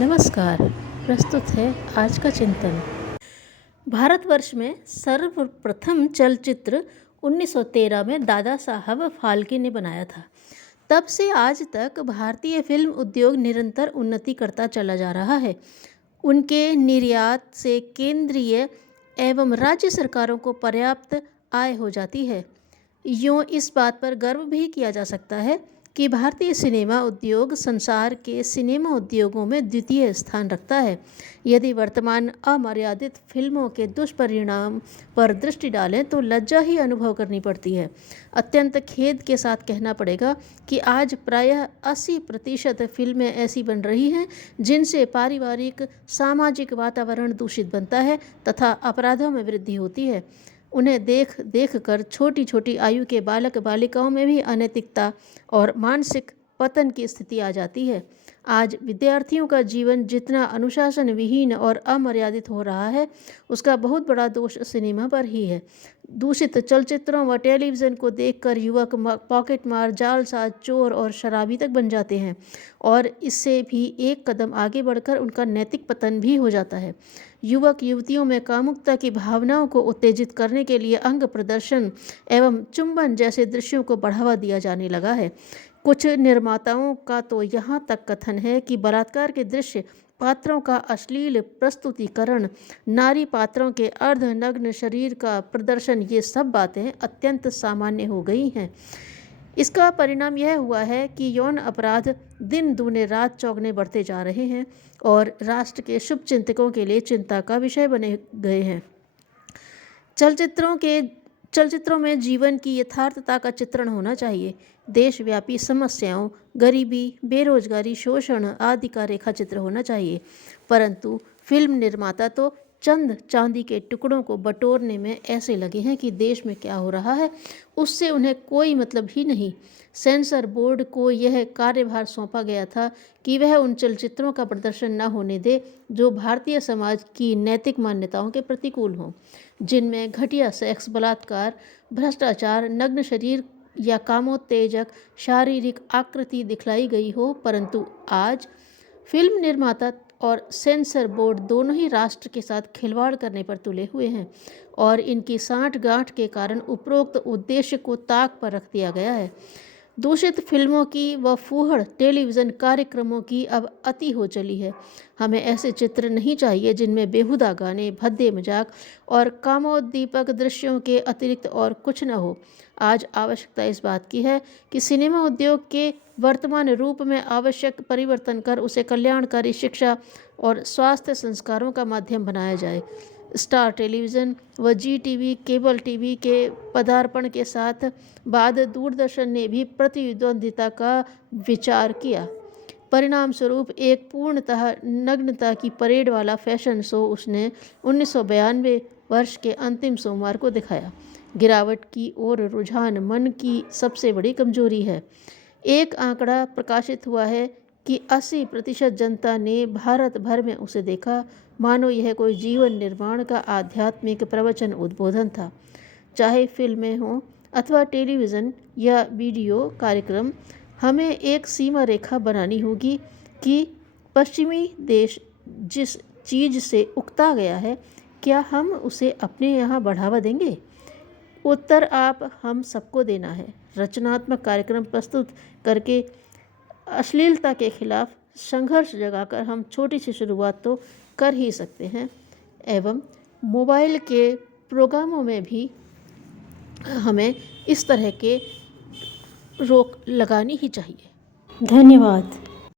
नमस्कार। प्रस्तुत है आज का चिंतन। भारतवर्ष में सर्वप्रथम चलचित्र 1913 में दादा साहब फाल्के ने बनाया था। तब से आज तक भारतीय फिल्म उद्योग निरंतर उन्नति करता चला जा रहा है। उनके निर्यात से केंद्रीय एवं राज्य सरकारों को पर्याप्त आय हो जाती है। यूँ इस बात पर गर्व भी किया जा सकता है कि भारतीय सिनेमा उद्योग संसार के सिनेमा उद्योगों में द्वितीय स्थान रखता है। यदि वर्तमान अमर्यादित फिल्मों के दुष्परिणाम पर दृष्टि डालें तो लज्जा ही अनुभव करनी पड़ती है। अत्यंत खेद के साथ कहना पड़ेगा कि आज प्रायः 80% फिल्में ऐसी बन रही हैं जिनसे पारिवारिक सामाजिक वातावरण दूषित बनता है तथा अपराधों में वृद्धि होती है। उन्हें देख देख कर छोटी छोटी आयु के बालक बालिकाओं में भी अनैतिकता और मानसिक पतन की स्थिति आ जाती है। आज विद्यार्थियों का जीवन जितना अनुशासन विहीन और अमर्यादित हो रहा है, उसका बहुत बड़ा दोष सिनेमा पर ही है। दूषित चलचित्रों व टेलीविज़न को देखकर युवक पॉकेट मार, जालसाज, चोर और शराबी तक बन जाते हैं और इससे भी एक कदम आगे बढ़कर उनका नैतिक पतन भी हो जाता है। युवक युवतियों में कामुकता की भावनाओं को उत्तेजित करने के लिए अंग प्रदर्शन एवं चुंबन जैसे दृश्यों को बढ़ावा दिया जाने लगा है। कुछ निर्माताओं का तो यहाँ तक कथन है कि बलात्कार के दृश्य, पात्रों का अश्लील प्रस्तुतिकरण, नारी पात्रों के अर्धनग्न शरीर का प्रदर्शन, ये सब बातें अत्यंत सामान्य हो गई हैं। इसका परिणाम यह हुआ है कि यौन अपराध दिन दूने रात चौगुने बढ़ते जा रहे हैं और राष्ट्र के शुभचिंतकों के लिए चिंता का विषय बने गए हैं। चलचित्रों में जीवन की यथार्थता का चित्रण होना चाहिए। देशव्यापी समस्याओं, गरीबी, बेरोजगारी, शोषण आदि का रेखाचित्र होना चाहिए। परंतु फिल्म निर्माता तो चंद चांदी के टुकड़ों को बटोरने में ऐसे लगे हैं कि देश में क्या हो रहा है उससे उन्हें कोई मतलब ही नहीं। सेंसर बोर्ड को यह कार्यभार सौंपा गया था कि वह उन चलचित्रों का प्रदर्शन न होने दे जो भारतीय समाज की नैतिक मान्यताओं के प्रतिकूल हों, जिनमें घटिया सेक्स, बलात्कार, भ्रष्टाचार, नग्न शरीर या कामोत्तेजक शारीरिक आकृति दिखलाई गई हो। परंतु आज फिल्म निर्माता और सेंसर बोर्ड दोनों ही राष्ट्र के साथ खिलवाड़ करने पर तुले हुए हैं और इनकी सांठ-गांठ के कारण उपरोक्त उद्देश्य को ताक पर रख दिया गया है। दूषित फिल्मों की व फूहड़ टेलीविज़न कार्यक्रमों की अब अति हो चली है। हमें ऐसे चित्र नहीं चाहिए जिनमें बेहुदा गाने, भद्दे मजाक और कामोद्दीपक दृश्यों के अतिरिक्त और कुछ न हो। आज आवश्यकता इस बात की है कि सिनेमा उद्योग के वर्तमान रूप में आवश्यक परिवर्तन कर उसे कल्याणकारी शिक्षा और स्वास्थ्य संस्कारों का माध्यम बनाया जाए। स्टार टेलीविज़न व जी टीवी, केबल टीवी के पदार्पण के साथ बाद दूरदर्शन ने भी प्रतिद्वंद्विता का विचार किया। परिणाम स्वरूप एक पूर्णतः नग्नता की परेड वाला फैशन शो उसने 1992 वर्ष के अंतिम सोमवार को दिखाया। गिरावट की ओर रुझान मन की सबसे बड़ी कमजोरी है। एक आंकड़ा प्रकाशित हुआ है कि 80% जनता ने भारत भर में उसे देखा, मानो यह कोई जीवन निर्माण का आध्यात्मिक प्रवचन उद्बोधन था। चाहे फिल्में हों अथवा टेलीविज़न या वीडियो कार्यक्रम, हमें एक सीमा रेखा बनानी होगी कि पश्चिमी देश जिस चीज़ से उकता गया है, क्या हम उसे अपने यहाँ बढ़ावा देंगे? उत्तर आप हम सबको देना है। रचनात्मक कार्यक्रम प्रस्तुत करके अश्लीलता के खिलाफ संघर्ष जगाकर हम छोटी सी शुरुआत तो कर ही सकते हैं एवं मोबाइल के प्रोग्रामों में भी हमें इस तरह के रोक लगानी ही चाहिए। धन्यवाद।